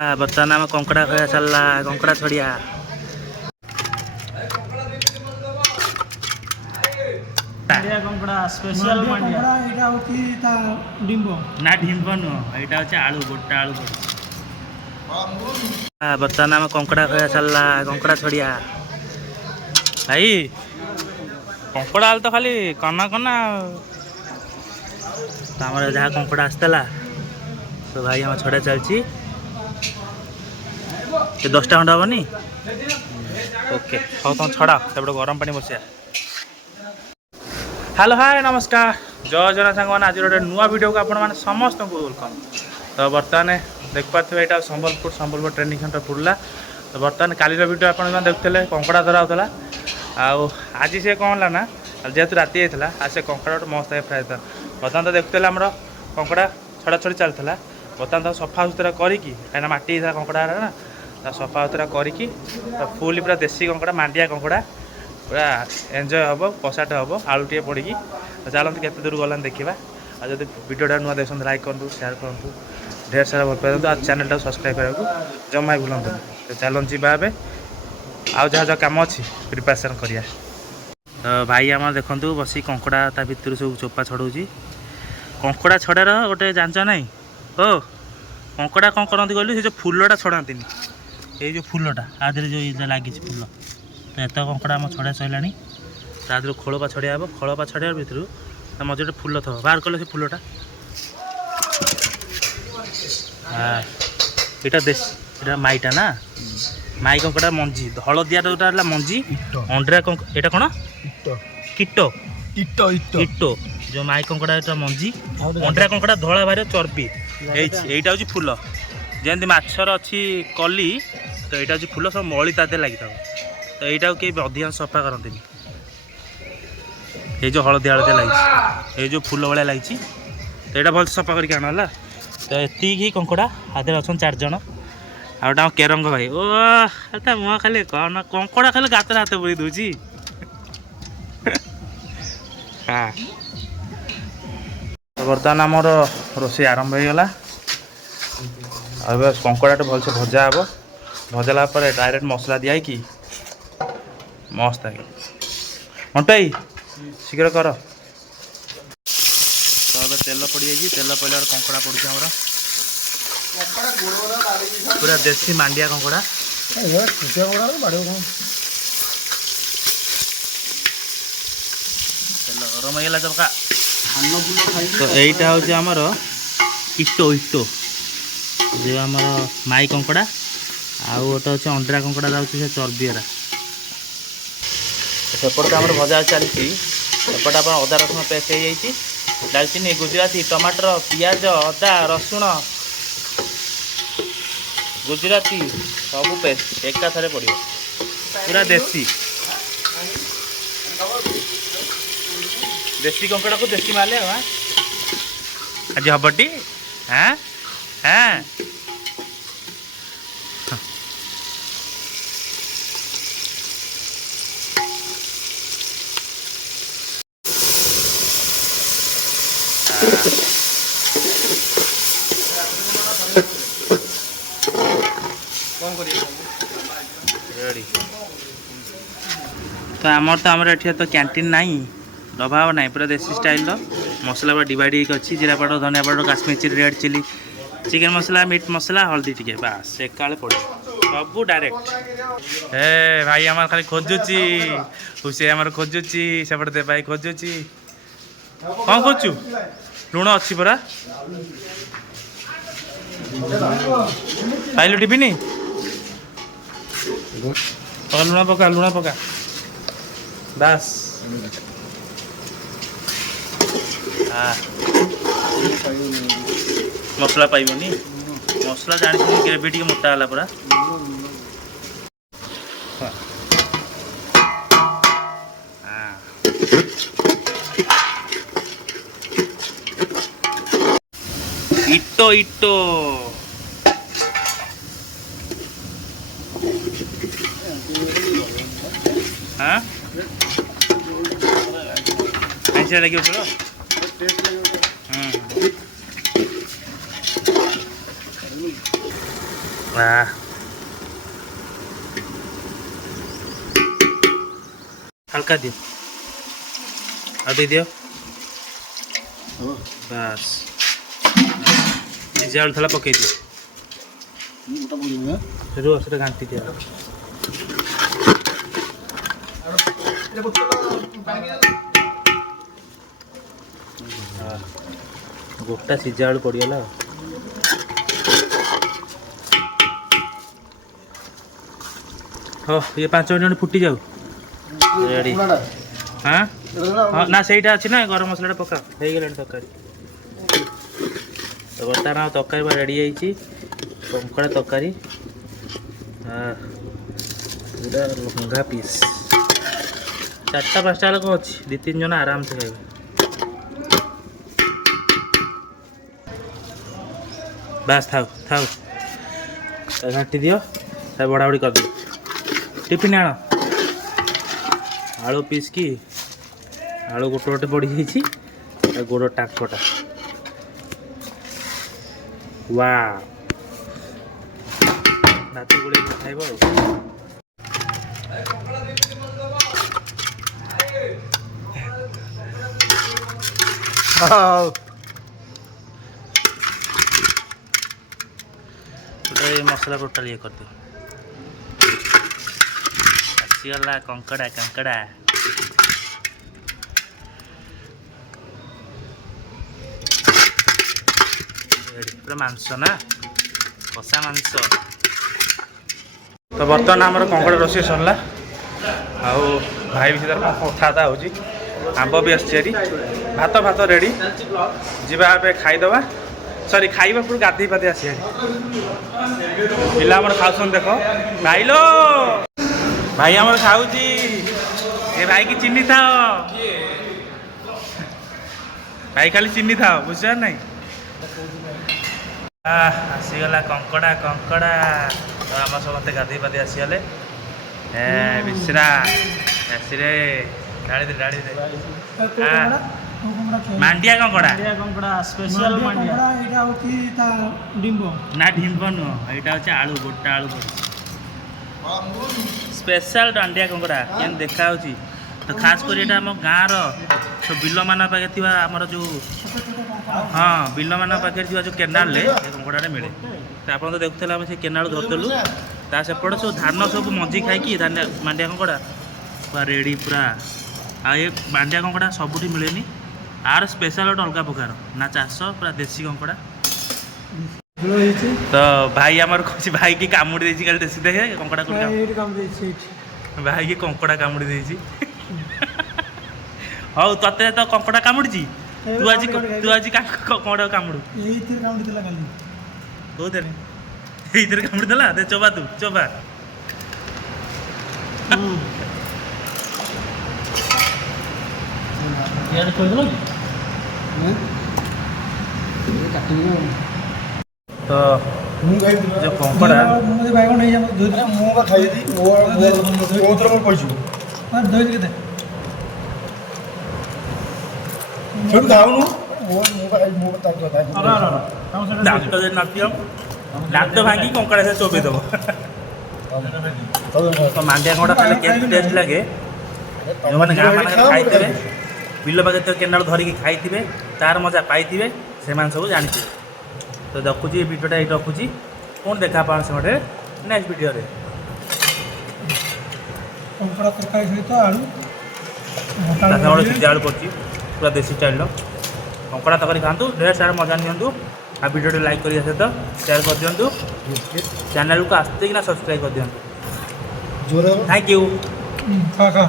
बर्तमान आम कंकड़ा खाया चलला कंकड़ा छड़िया मांडिया कंकड़ा स्पेशल मांडिया एटा होती ता डिंबो ना ढिंब नुह यहाँ हूँ आलू गोटा आलू बर्तमान आम कंकड़ा खाया चलला कंकड़ा छड़िया भाई कंकड़ा आलू तो खाली कना कना आम जहाँ कंकड़ा आसला तो भाई आम छड़ा चलती 10टा खंड हेनी ओके हाँ तुम छड़ा से गरम पानी बसिया हेलो हाय नमस्कार जय जना सांग मैंने आज गोटे नुआ वीडियो को आपण मैंने समस्त को वेलकम। तो बर्तमान देख पारे यहाँ संबलपुर ट्रेनिंग सेंटर पुरला। तो बर्तमान काली वीडियो आप देखते कंकड़ा धरा होता आज सी कौन है ना जेहतु राति होता आज से कंकड़ा गोटे मस्त फ्राए था। बर्तमान तो देखते आम कंकड़ा छड़ा छड़ी चलता बर्तमान तो सफा सुतरा करके कहीं मटी था कंकड़ा ना सफा सुतरा करके फुल पूरा देसी कंकड़ा मांडिया कंकड़ा पूरा एंजॉय हम कषाटे हम आलू टे पड़ी तो चलते केते दूर गलान देखा और जब वीडियोटा नुआ देखते लाइक करूँ शेयर करूँ ढेर सारा भल पाए आज चैनल टाक सब्सक्राइब करने जमा भूलु। तो चलन जी आए आउ जहाँ कम अच्छी प्रिपेरेसन करिया। तो भाई आम देखु बस कंकड़ा ता भितर सब चोपा छड़ाऊँगी कंकड़ा छड़ार गोटे जांच ना ओ कंकड़ा कौन करती कहलु जो फुलटा छड़ाती ये जो फुलटा आधे जो लगी फुल तो एत कंकड़ा आम छड़ा सरला तादर खोलपा छड़िया हम खोलपा छड़िया भितर मझे फुल थो बाहर कले से फुलटा यहाँ देशी माईटा ना माई कंकड़ा मंजी हलदिया जोटा मंजी अंडा यहाँ कौन कीट कीट जो माई कंकड़ा यहाँ मंजी अंडा कंकड़ा धला बाहर चर्बी यहीटा हूँ फुल जमी मछर अच्छी कली तो यहाँ हूँ फुल सब मली तादे लगी था तो यहाँ कहीं अधिकांश सफा करते ये जो हलदिया हलदिया लगी ये जो फुल भाया लगी तो यहाँ भल सफा करके आना तो ये कंकड़ा आधे अच्छा 4 जन आउटा केरंग भाई ओ मुह खाली कौन कंकड़ा खाली गातर हाथ बुरी दूची हाँ बर्तमान आमर रोषे आरंभ हो गला कंकड़ा भलसे भजा हे भजला डायरेक्ट मसला दिया कि मस्त है मंटाई शीघ्र कर। तो अब तेल पड़ जाए तेल पड़े कंकड़ा पड़ुछ आमर पूरा देसी मांडिया कंकड़ा तेल गरम हो चबका। तो यहीटा हूँ आमर इटो इटो जो आमर माई कंकड़ा आउ गोटे अच्छे अंडा कंकड़ा जाऊँगी से चर्बीरा सेपट तो आम भजा चलती सेपट आप अदा रसुण पेस्ट हो जाइए डालचीनी गुजराती टमाटर पियाज अदा रसुण गुजराती सब पेस्ट एका थरे पड़ो पूरा देसी देसी कंकड़ा को देसी माले आज हबटी हाँ हाँ तो आमर ये तो कैंटीन नहीं अभाव ना पूरा देसी स्टाइल मसला डिवाइड अच्छी जीरा पाउडर धनिया powder Kashmir chilli red chilli chicken masala meat masala हल्दी टिके बास एका पड़े सब डायरेक्ट हे भाई आम खाली खोजुची हुसे आम खोजुची सेपटे दे भाई खोजुची कौन खोजु लुण अच्छी परा पाइलु टिफिन पका लुण पका बास हाँ मसला पाइबनी मसला जानी ग्रेवी टी मोटा है पूरा इटो इटो हाँ ऐसे लगे चलो हल्का दियो और दे दियो बस सिझा आलू थोड़ा पकई दियो रुह से घाटी दियो गोटा सिझा आलू पड़गला हाँ ये 5 मिनट फुटी जाऊ रेडी हाँ हाँ ना सहीटा अच्छी ना गरम मसला पका हो गला तरकारी तो बर्तमान तरकारी रेडी होती कंकड़ा तरकारी पूरा लंगा पीस 4-5टा लोक अच्छी 2-3 जन आराम से खाइबे बस थाऊ थाऊ घाटी दियो बड़ा बड़ी कर दियो टिफिन आण आलू पीस की आलू गोटे गोटे पड़ जाइए गोड़ टांकटा वाह भात गोल खाइब मसला टोटाल ये कर दियो आसीगला कंकड़ा कंकड़ा पूरा मांस ना कषा मांस तो बर्तमान आम कंकड़ा रोषे सरला आउ भाई भी कथबार्ता हो आंब भी आसरी भात भात रेडी जीवा खाईदबा सॉरी खाइबा पूरा गाधे पाधे आस पिला खाऊ देख भाई लो भाई आम खाऊची ए भाई की चिन्नी थाओ भाई खाली चिन्नी थाओ बुझ नहीं आसीगला कंकड़ा कंकड़ा तो आम समस्त गाधे पाधे आसीगले विश्रा आसरे डाली दे डाली दे मांडिया कंकड़ा स्पेशल मांडिया এটা হচ্ছে তা ডিম্ব ना ढिम्ब नुह यहाँ हूँ आलू गोटा आलू स्पेशल डांडिया कंकड़ा के देखा तो खास कर आम गाँव सब बिल मान पाखे थी आमर जो हाँ बिल मान पाखे जो केनाल कंकड़ा मिले तो आप तो देखुले आम से केनाल धरदेलु ता सेपटे सब धान सब मंजी खाई मांडिया कंकड़ा पूरा रेडी पूरा आ ये मांडिया कंकड़ा सबुठी मिले आर स्पेशल गोटे अलग प्रकार ना चाष पूरा देसी कंकड़ा तो भाई आमर कौन भाई की कामुड़ी देसी कल देसी देखे कंकड़ा भाई की कंकड़ा कामुड़ी देसी हौ तते तो कंकड़ा कामुड़ी तू आज कंकड़ा कामुड़ू ये कामुड़ी देला दे चोबा तू चोबा तो जो कंकड़ा বাইগণ হয়ে যাব দুই ମୁଁ ବା ଖାଇଦି ମୋ ଥର ମୁଁ କହିଛୁ দই কেতে ସେଠୁ ଖାଉନୁ ମୁଁ ବା ତାକୁ दांत नातियो दांत भांगी कंकड़ा से चोबे दब तो मांडिया कंकड़ा खाली केते टेस्ट लगे जो मैंने गाँव मान खाई बिल पाखे तो केनाल धरिकी खाई तार मजा पाई से सब जानी तो रखुची भिडियोटा ये रखुची कौन देखा पान से गोटे नेक्स्ट भिडियो कंकड़ा तरकारी सहित आलू गोटे सिझा आलू पड़ी पूरा देसी स्टाइल कंकड़ा तरकारी खातु ढेर सारा मजा नियंतु आ भिडियो लाइक करिया सहित शेयर कर दिंतु चैनल को आसते कि ना सब्सक्राइब कर दिंतु जोर थैंक यू खा खा